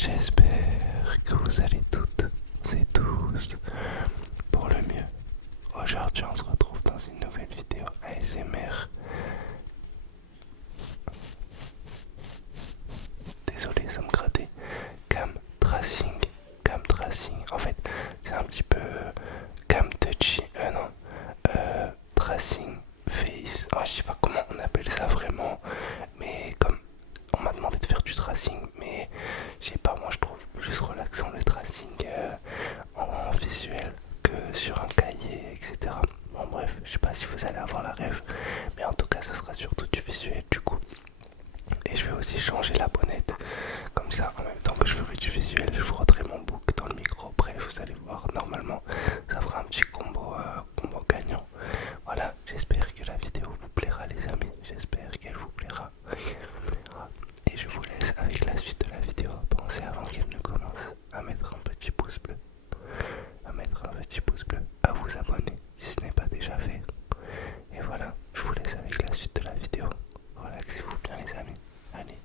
J'espère que vous allez toutes et tous pour le mieux. Aujourd'hui, on se retrouve dans une nouvelle vidéo ASMR. Désolé, ça me grattait. Cam tracing. Cam tracing. En fait, c'est un petit peu cam touchy. Non. Tracing face. Oh, je sais pas comment on appelle ça vraiment. Mais comme on m'a demandé de faire du tracing, mais je sais pas, moi je trouve plus relaxant le tracing en visuel que sur un cahier, etc. Bon bref, je sais pas si vous allez avoir la rêve, mais en tout cas ça sera surtout du visuel du coup. Et je vais aussi changer la bonnette, comme ça en même temps que je ferai du visuel, je frotterai mon bouc dans le micro. Bref, vous allez voir, normalement ça fera un petit combo gagnant. Voilà, j'espère que la vidéo vous plaira les amis, j'espère qu'elle vous plaira. Et je vous laisse avec la suite de la vidéo. Pensez avant qu'elle ne commence à mettre un petit pouce bleu, à vous abonner si ce n'est pas déjà fait. Et voilà, je vous laisse avec la suite de la vidéo. Relaxez-vous bien les amis. Allez,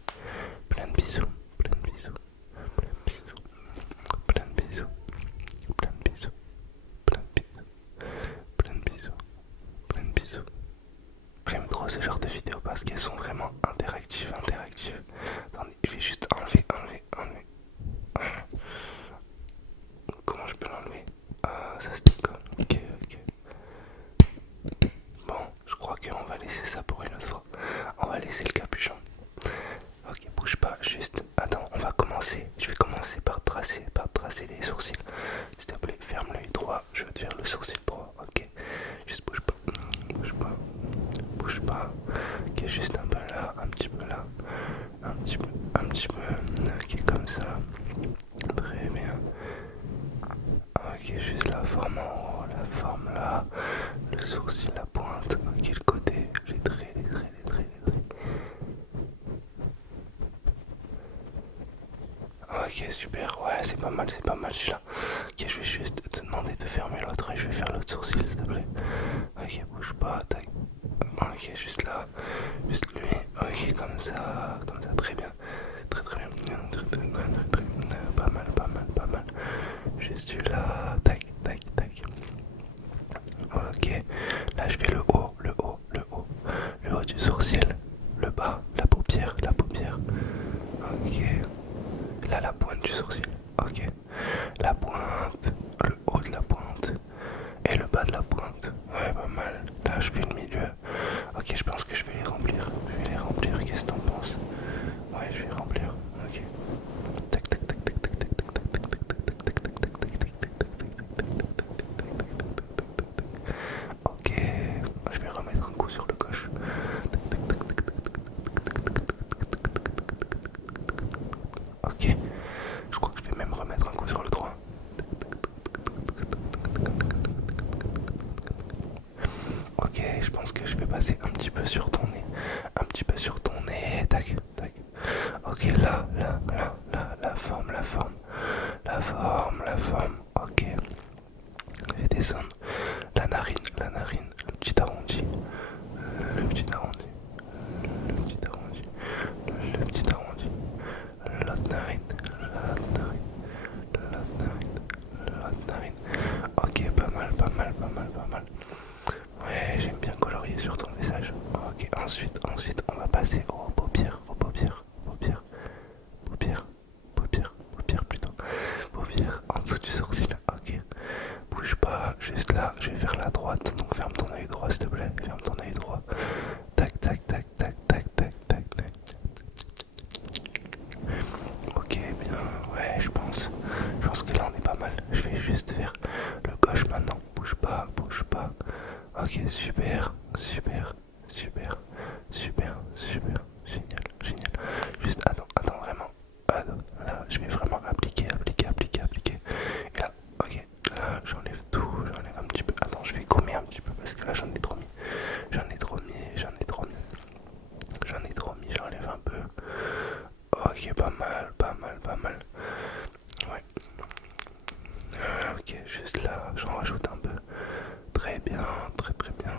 plein de bisous, plein de bisous, plein de bisous, plein de bisous, plein de bisous, plein de bisous, plein de bisous, plein de bisous. J'aime trop ce genre de vidéos parce qu'elles sont vraiment interactives. Attendez, je vais juste enlever. Comment je peux l'enlever? Ah, ça se dit comme. Ok. Bon, je crois qu'on va laisser ça pour une autre fois. On va laisser le capuchon. Ok, bouge pas, juste. Attends, on va commencer. Je vais commencer par tracer les sourcils. S'il te plaît, ferme l'œil droit. Je vais te faire le sourcil droit. Ok, juste bouge pas. Bouge pas. Ok, juste un peu là, un petit peu là. Un petit peu. Ok, comme ça. Très bien. Ok, juste la forme en haut, la forme là, le sourcil, la pointe, ok, le côté, les traits. Ok, super, ouais, c'est pas mal celui-là. Ok, je vais juste te demander de fermer l'autre et je vais faire l'autre sourcil, s'il te plaît. Ok, bouge pas, tac. Ok, juste là, juste lui. Ok, comme ça, très bien. Très bien. Pas mal. Juste celui-là, tac. Ok, là je fais le haut du sourcil, le bas, la paupière. Ok, là la pointe du sourcil. Ok, la pointe, le haut de la pointe et le bas de la pointe. Ouais, pas mal. Là je fais le milieu. Ok, je pense que je vais les remplir. Qu'est-ce que t'en penses? Ouais, je vais les remplir. Ok. Tac. Ok, je vais remettre un coup sur le gauche. Ok, je crois que je vais même remettre un coup sur le droit. Ok, je pense que je vais passer un petit peu sur ton nez. Tac. Ok, là, la forme. Ok, je vais descendre. La narine, le petit arrondi. Le petit arrondi. L'autre narine. L'autre narine. Ok, pas mal. Ouais, j'aime bien colorier sur ton visage. Ok, ensuite, on va passer aux paupières. Paupières plutôt. Paupières en dessous du sourcil. Ok, bouge pas, juste là, je vais faire la droite. Donc ferme ton œil droit, s'il te plaît. Ferme ton œil droit. Tac. Ok, bien, ouais, je pense que là on est pas mal. Je vais juste faire le gauche maintenant. Bouge pas. Ok, super. Génial. Juste attends, vraiment. Là, je vais vraiment appliquer. Et là, ok, là j'enlève tout, j'enlève un petit peu. Attends, je vais gommer un petit peu parce que là j'en ai trop mis. J'enlève un peu. Ok, pas mal. Ouais. Ok, juste là, j'en rajoute un peu. Très bien, très bien.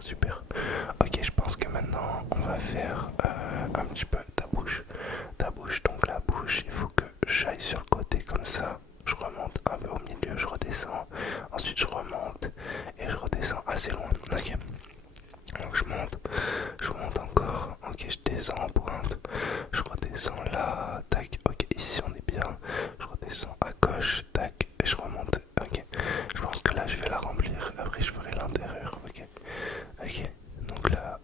Super. Ok, je pense que maintenant on va faire Ok. Donc je monte encore. Ok, je descends en pointe. Je redescends là. Tac. Ok, ici on est bien. Je redescends à gauche. Tac. Et je remonte. Ok. Je pense que là je vais la remplir. Après je ferai l'intérieur. Ok. Ok. Donc là,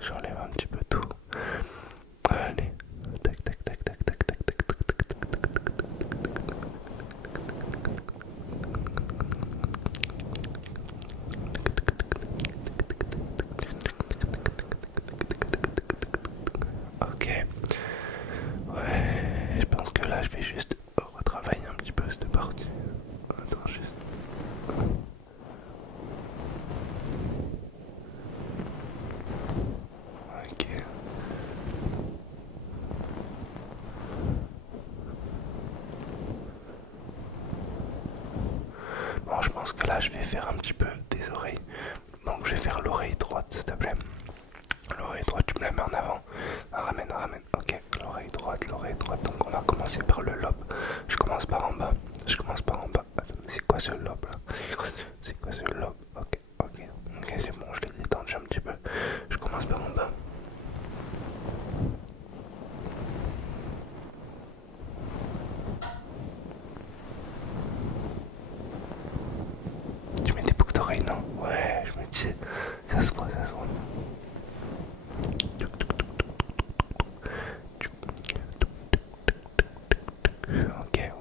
j'enlève un petit peu tout. Allez. Tac, tac, tac, tac, tac, tac, tac, tac, tac, tac, tac. Ok. Ouais, je pense que là je vais juste retravailler un petit peu cette partie. Attends, juste. Ok. Bon, je pense que là je vais faire un petit peu des oreilles. Donc je vais faire l'oreille droite, s'il te plaît. L'oreille droite, tu me la mets en avant. Ramène, ramène. Ok, l'oreille droite, l'oreille droite. Donc on va commencer par le lobe. Je commence par en bas. Je commence par en bas. C'est quoi ce lobe là? C'est quoi ce lobe? Ok, ok. Ok, c'est bon, je l'ai détendu un petit peu. Je commence par en bas. Tu mets des boucles d'oreilles, non? Ouais, je me dis, ça se voit, ça se voit. Ok.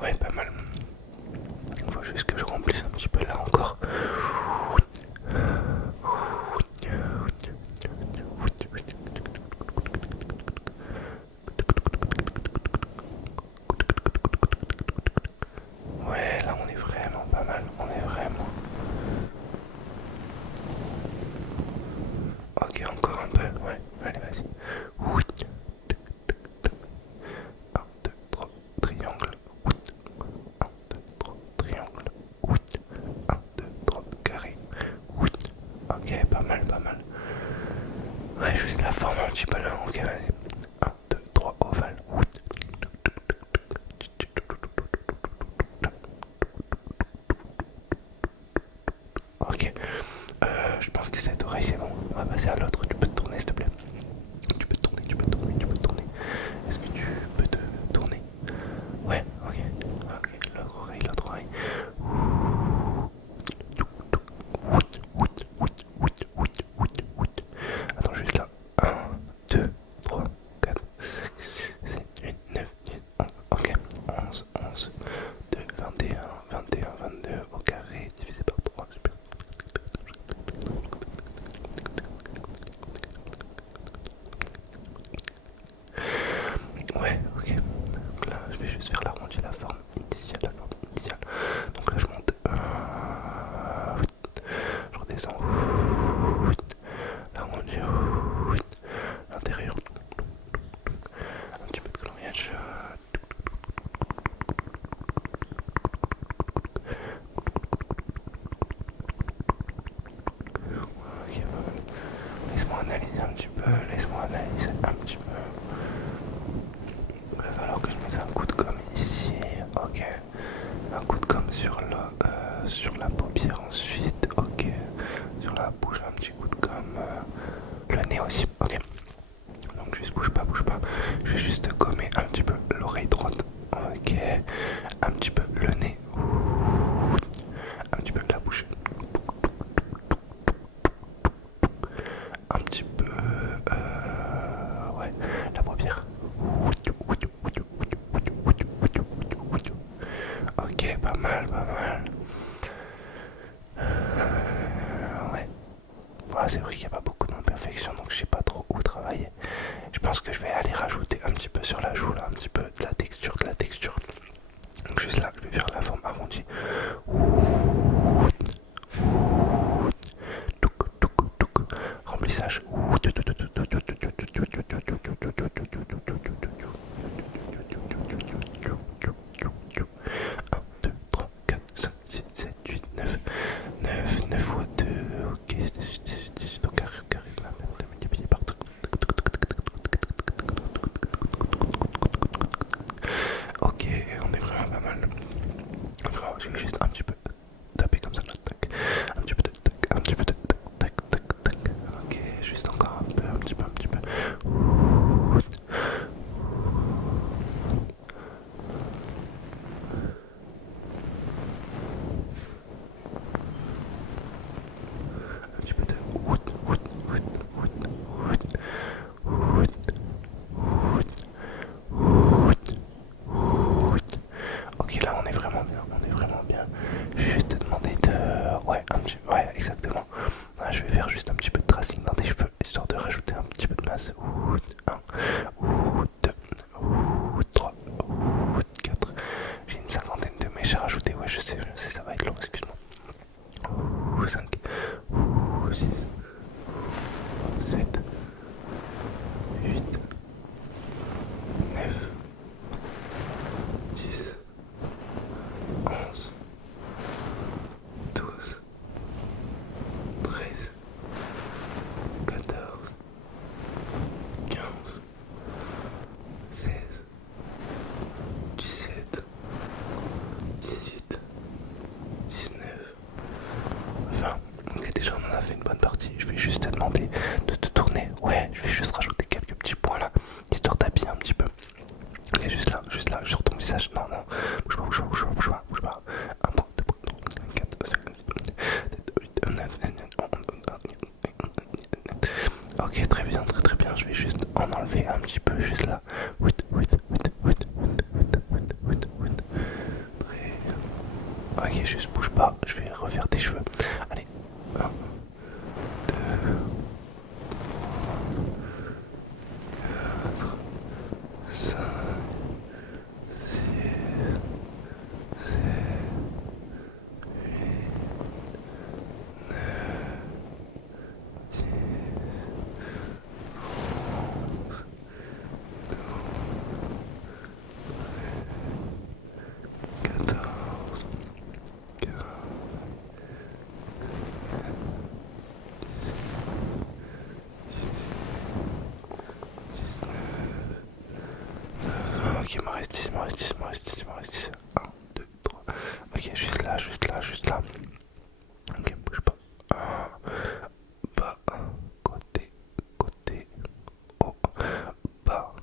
Ouais, pas mal. Faut juste que je remplisse un petit peu là encore. Ouais, là on est vraiment pas mal. On est vraiment. Ok, encore un peu. Ouais, allez, vas-y. 1, 2, 3, triangle. 1, 2, 3, triangle. 1, 2, 3, carré. Ok, pas mal, pas mal. Ouais, juste la forme un petit peu là. Ok, vas-y. 1, 2, 3, ovale. Ok, je pense que cette oreille c'est bon. On va passer à l'autre. Tu peux te tourner s'il te plaît. Tu peux te tourner, tu peux te tourner, tu peux te tourner. Est-ce que tu peux te tourner? Ouais, ok. Ok, l'autre oreille, l'autre oreille. Attends, juste là. 1, 2, 3, 4, 5, 6, 7, 8, 9, 10, 11. Ok, 11, 11, 2, 21, 21, 22 au carré divisé par 3. Super. Ouais, ok. Donc là, je vais juste faire l'arrondi, la forme initiale, la forme initiale. Donc là, je monte. Je redescends. L'arrondi. L'intérieur. Un petit peu de coloriage. Ok, laisse-moi analyser un petit peu. Laisse-moi analyser un petit peu. Il va falloir que je mette un coup de gomme ici. Ok. Un coup de gomme sur la paupière ensuite. Ok. Sur la bouche, un petit coup de gomme. Le nez aussi. Ok. Donc juste bouge pas, bouge pas. Je vais juste gommer un petit peu l'oreille droite. Ok. Un petit peu le nez. Un petit peu la bouche. Un petit peu ouais, la paupière. Ok, pas mal, pas mal. Ouais. Ah, c'est vrai qu'il n'y a pas beaucoup d'imperfections, donc je sais pas trop où travailler. Je pense que je vais aller rajouter un petit peu sur la joue là, un petit peu de la texture, de la texture. Donc juste là, je vais faire la forme arrondie. Remplissage. 2, 3, 4, 5, 6, 7, 8, 9. 9 fois 2, ok. Donc carré, carré, là, divisé par 2. je vais juste un petit peu taper comme ça là, tac, un petit peu de tac, un petit peu de tac, tac, tac, tac. Ok, juste encore un peu, un petit peu, un petit peu. Un petit peu de ok, là on est vraiment bien, on est vraiment bien. Je vais juste te demander de... Ouais, un petit... ouais, exactement. Là, je vais faire juste un petit peu de tracing dans tes cheveux, histoire de rajouter un petit peu de masse. Ouh, 1, ouh, 2, ouh, 3, ouh, 4. J'ai une cinquantaine de mèches à rajouter, ouais, je sais, ça va être long, excuse-moi. Ouh, 5, ouh, 6, 7, 8, 9, 10, 11, 12, 13, 14, 15, 16, 17, 18, 19, 20. Ok, déjà on en a fait une bonne partie. Je vais juste te demander de te tourner. Ouais, je vais juste rajouter quelques petits points là, histoire d'habiller un petit peu. Ok, juste là, sur ton visage. Non, non, bouge pas, bouge pas, bouge pas, bouge pas, bouge pas. 1, 3, 2, 3, 4, 5, 8, 9, 10. Ok, très bien, très très bien. Je vais juste en enlever un petit peu, juste là. Très bien. Ok, juste bouge pas. Je vais refaire tes cheveux. Allez, 1, 2, 4, 5, 6, 7, 8, 9, 10, 14, 15, 19. Ok, il m'en reste 10, il m'en reste 10, il m'en reste 10, il m'en reste 10. 1, 2, 3. Ok, juste là, juste là, juste là. Ok, bouge pas. Bas, côté, côté, haut, bas,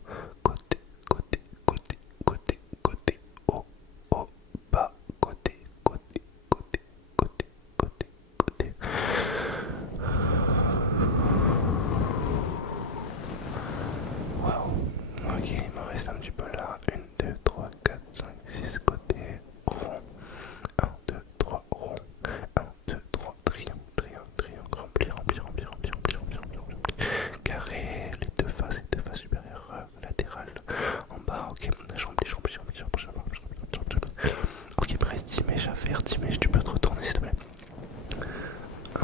côté, côté, côté, côté, côté, haut, haut, bas, côté, côté, côté, côté, côté, côté. Wow. Ok, il me reste un petit peu là. 1, 2, 3, 4, 5, 6 côtés rond. 1, 2, 3 rond. 1, 2, 3 triangle, triangle, triangle. Rempli, rempli, rempli, rempli, rempli, rempli, rempli, rempli. Carré, les deux faces supérieures, latérales. En bas, ok. Je remplis, je remplis, je remplis, je remplis, je remplis, je remplis, je remplis, je remplis. Ok, il me reste 10 mèches à faire. 10 mèches, tu peux te retourner s'il te plaît. 1,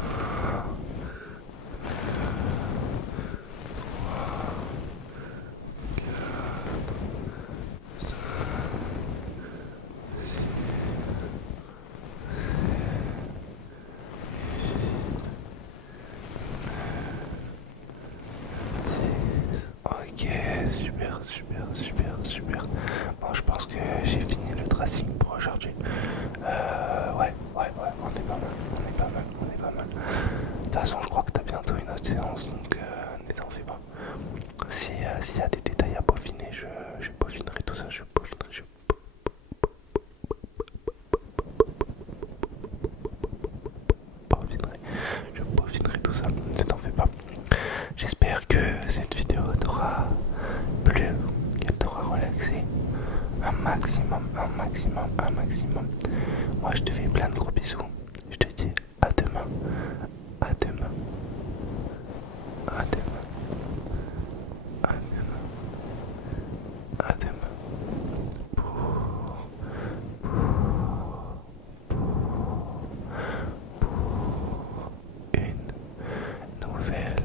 10. Ok, super, super, super, super. Bon, je pense que j'ai fini le tracing pour aujourd'hui. Ouais, on est pas mal, on est pas mal, on est pas mal. De toute façon, je crois que t'as bientôt une autre séance, donc ne t'en fais pas. S'il y a des détails à peaufiner, je peaufinerai tout ça, je peaufinerai, je peaufinerai tout ça, ne t'en fais pas. J'espère que cette vidéo t'aura plu, qu'elle t'aura relaxé un maximum, un maximum, un maximum. Moi je te fais plein de gros bisous. Je te dis à demain, à demain, à demain, à demain, à demain. Pour une nouvelle